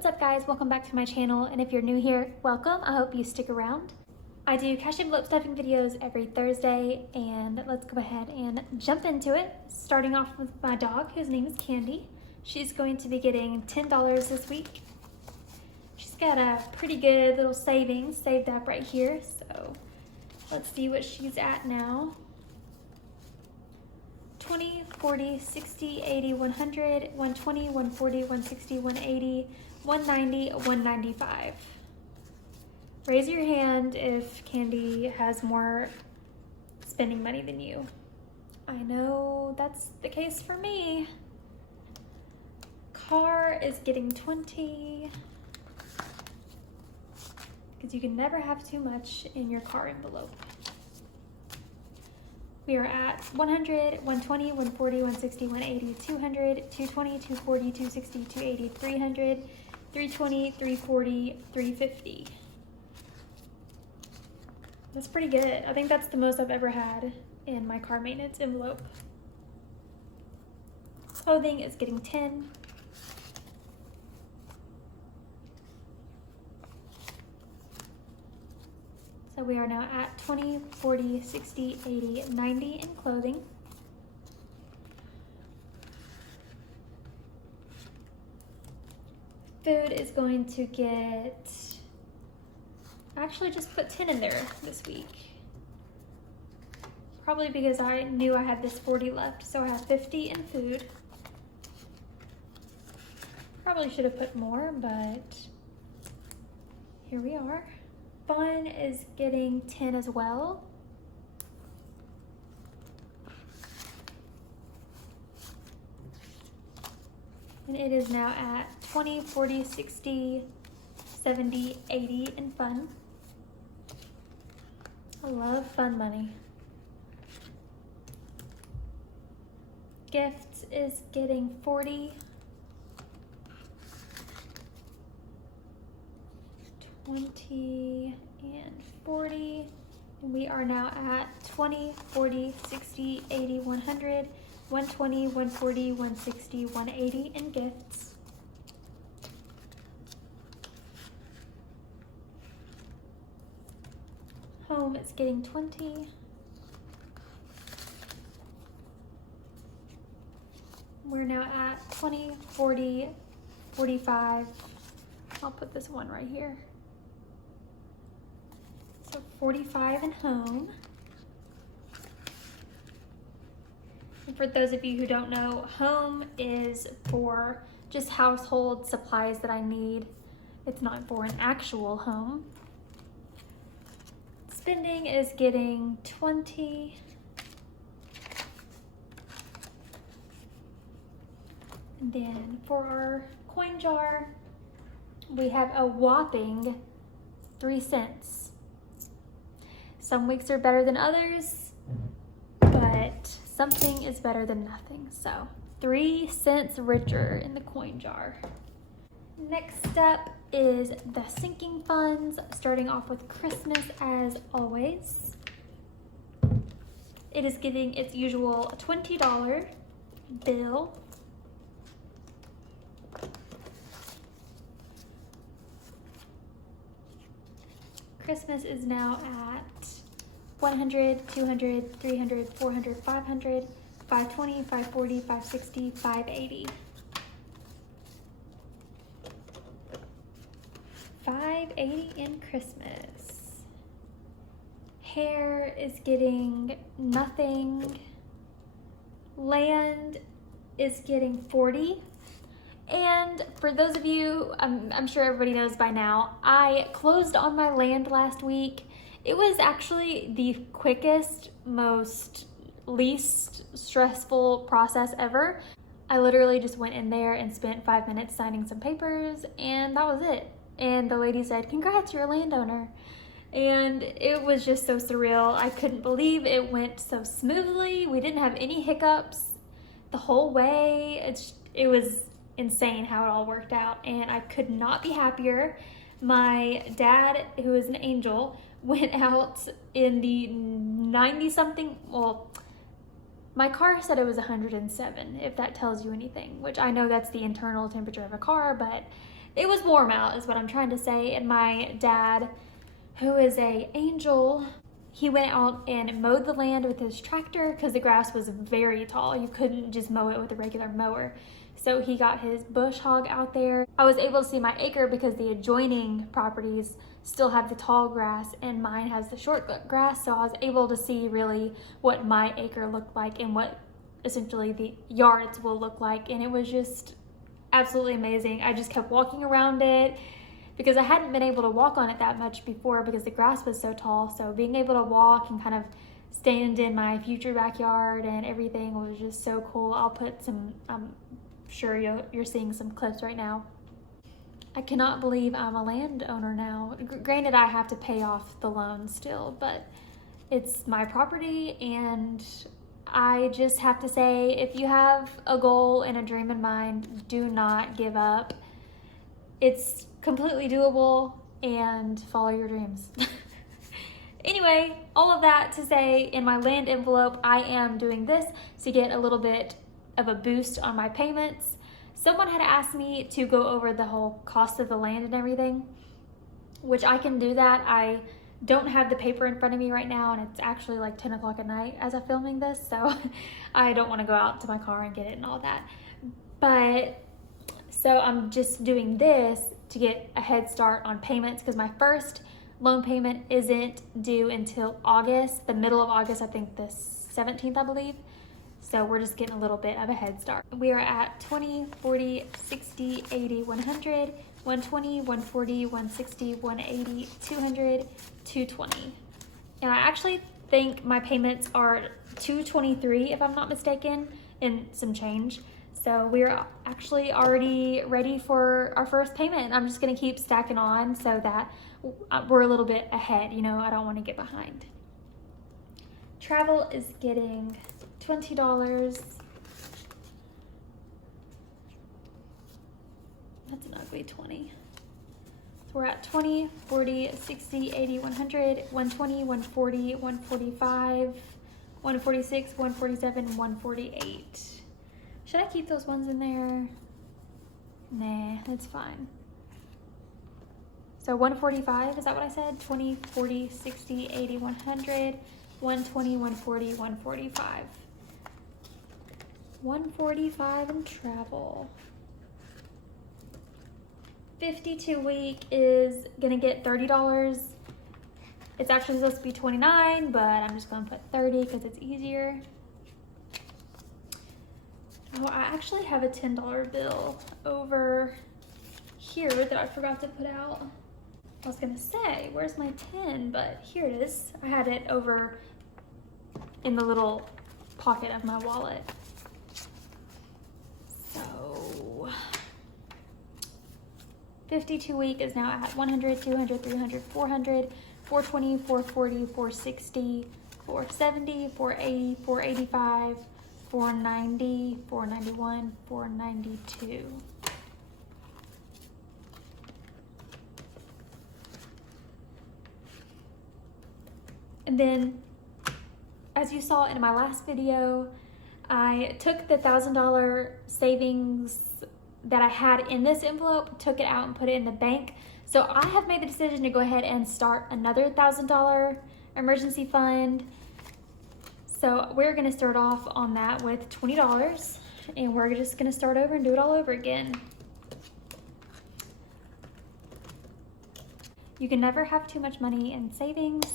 What's up guys, welcome back to my channel, and if you're new here, welcome. I hope you stick around. I do cash envelope stuffing videos every Thursday, and let's go ahead and jump into it. Starting off with my dog, whose name is Candy. She's going to be getting $10 this week. She's got a pretty good little savings saved up right here, so let's see what she's at now. 20, 40, 60, 80, 100, 120, 140, 160, 180, 190, 195. Raise your hand if Candy has more spending money than you. I know that's the case for me. Car is getting 20, because you can never have too much in your car envelope. We are at 100, 120, 140, 160, 180, 200, 220, 240, 260, 280, 300, 320, 340, 350. That's pretty good. I think that's the most I've ever had in my car maintenance envelope. Clothing is getting 10. So we are now at 20, 40, 60, 80, 90 in clothing. Food is going to get, I actually just put 10 in there this week. Probably because I knew I had this 40 left, so I have 50 in food. Probably should have put more, but here we are. Fun is getting 10 as well. And it is now at 20, 40, 60, 70, 80 in fun. I love fun money. Gifts is getting 40. 20 and 40. And we are now at 20, 40, 60, 80, 100, 120, 140, 160, 180 in gifts. Home is getting 20. We're now at 20, 40, 45. I'll put this one right here. So 45 in home. And for those of you who don't know, home is for just household supplies that I need. It's not for an actual home. Spending is getting 20. And then for our coin jar, we have a whopping 3 cents. Some weeks are better than others, but something is better than nothing. So 3 cents richer in the coin jar. Next up is the sinking funds, starting off with Christmas as always. It is getting its usual $20 bill. Christmas is now at 100, 200, 300, 400, 500, 520, 540, 560, 580. 580 in Christmas. Hair is getting nothing. Land is getting 40. And for those of you, I'm sure everybody knows by now, I closed on my land last week. It was actually the quickest, least stressful process ever. I literally just went in there and spent 5 minutes signing some papers, and that was it. And the lady said, "Congrats, you're a landowner." And it was just so surreal. I couldn't believe it went so smoothly. We didn't have any hiccups the whole way. It was insane how it all worked out, and I could not be happier. My dad, who is an angel, went out in the 90 something, well, my car said it was 107, if that tells you anything, which I know that's the internal temperature of a car, but it was warm out is what I'm trying to say. And my dad, who is a angel, he went out and mowed the land with his tractor because the grass was very tall. You couldn't just mow it with a regular mower. So he got his bush hog out there. I was able to see my acre because the adjoining properties still have the tall grass and mine has the short grass. So I was able to see really what my acre looked like and what essentially the yards will look like. And it was just absolutely amazing. I just kept walking around it because I hadn't been able to walk on it that much before because the grass was so tall. So being able to walk and kind of stand in my future backyard and everything was just so cool. I'll put some, I'm sure you're seeing some clips right now. I cannot believe I'm a landowner now. Granted, I have to pay off the loan still, but it's my property, and I just have to say, if you have a goal and a dream in mind, do not give up. It's completely doable, and follow your dreams. Anyway, all of that to say, in my land envelope, I am doing this to get a little bit of a boost on my payments. Someone had asked me to go over the whole cost of the land and everything, which I can do that. I don't have the paper in front of me right now, and it's actually like 10 o'clock at night as I'm filming this, so I don't want to go out to my car and get it and all that. But so I'm just doing this to get a head start on payments because my first loan payment isn't due until August, the middle of August, I think the 17th, I believe. So we're just getting a little bit of a head start. We are at 20, 40, 60, 80, 100, 120, 140, 160, 180, 200, 220. And I actually think my payments are 223 if I'm not mistaken, and some change. So we're actually already ready for our first payment. I'm just gonna keep stacking on so that we're a little bit ahead. You know, I don't wanna get behind. Travel is getting $20. That's an ugly 20. So we're at 20, 40, 60, 80, 100, 120, 140, 145, 146, 147, 148. Should I keep those ones in there? Nah, that's fine. So 145, is that what I said? 20, 40, 60, 80, 100, 120, 140, 145. 145 in travel. 52 week is gonna get $30. It's actually supposed to be 29, but I'm just gonna put 30 because it's easier. Oh, I actually have a $10 bill over here that I forgot to put out. I was gonna say, where's my 10? But here it is. I had it over in the little pocket of my wallet. So 52 week is now at 100, 200, 300, 400, 420, 440, 460, 470, 480, 485, 490, 491, 492. And then, as you saw in my last video, I took the $1,000 savings that I had in this envelope, took it out and put it in the bank. So I have made the decision to go ahead and start another $1,000 emergency fund. So we're gonna start off on that with $20, and we're just gonna start over and do it all over again. You can never have too much money in savings.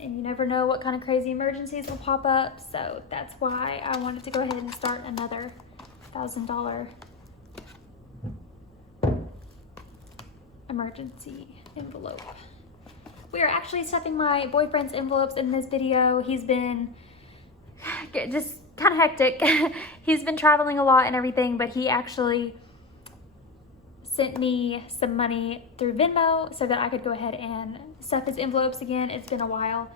And you never know what kind of crazy emergencies will pop up. So that's why I wanted to go ahead and start another $1,000 emergency envelope. We are actually stuffing my boyfriend's envelopes in this video. He's been just kind of hectic. He's been traveling a lot and everything, but he actually sent me some money through Venmo so that I could go ahead and stuff his envelopes again. It's been a while.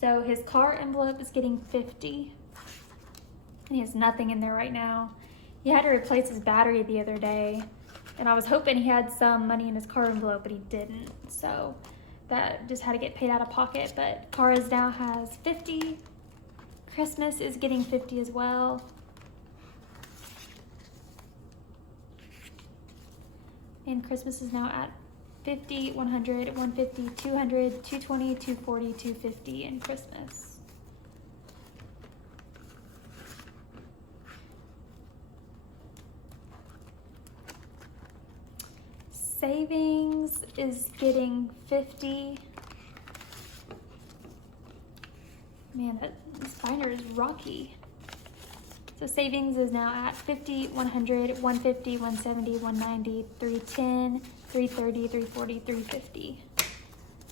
So his car envelope is getting 50, and he has nothing in there right now. He had to replace his battery the other day, and I was hoping he had some money in his car envelope, but he didn't. So that just had to get paid out of pocket. But Cars now has 50. Christmas is getting 50 as well. And Christmas is now at 50, 100, 150, 200, 220, 240, 250 in Christmas. Savings is getting 50. Man, this binder is rocky. So savings is now at 50, 100, 150, 170, 190, 310, 330, 340, 350.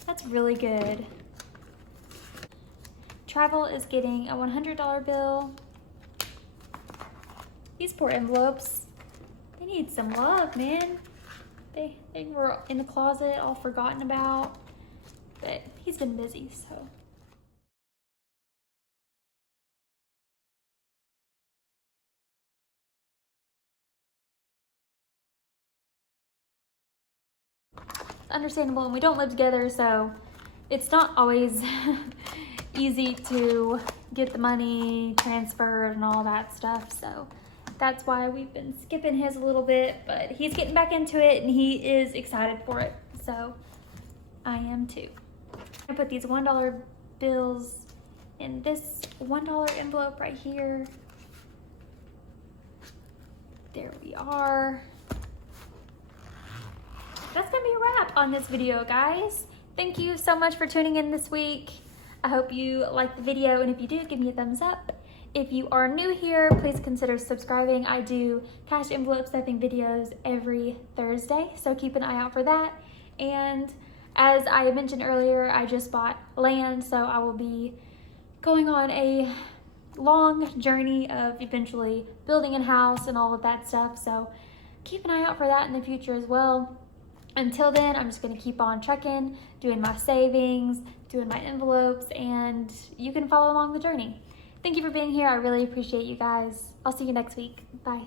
That's really good. Travel is getting a $100 bill. These poor envelopes, they need some love, man. They were in the closet, all forgotten about, but he's been busy, so. Understandable, and we don't live together, so it's not always easy to get the money transferred and all that stuff, so that's why we've been skipping his a little bit, but he's getting back into it and he is excited for it, so I am too. I put these $1 bills in this $1 envelope right here. There we are. That's gonna be a wrap on this video, guys. Thank you so much for tuning in this week. I hope you liked the video, and if you do, give me a thumbs up. If you are new here, please consider subscribing. I do cash envelope stuffing videos every Thursday, so keep an eye out for that. And as I mentioned earlier, I just bought land, so I will be going on a long journey of eventually building a house and all of that stuff, so keep an eye out for that in the future as well. Until then, I'm just gonna keep on trucking, doing my savings, doing my envelopes, and you can follow along the journey. Thank you for being here. I really appreciate you guys. I'll see you next week. Bye.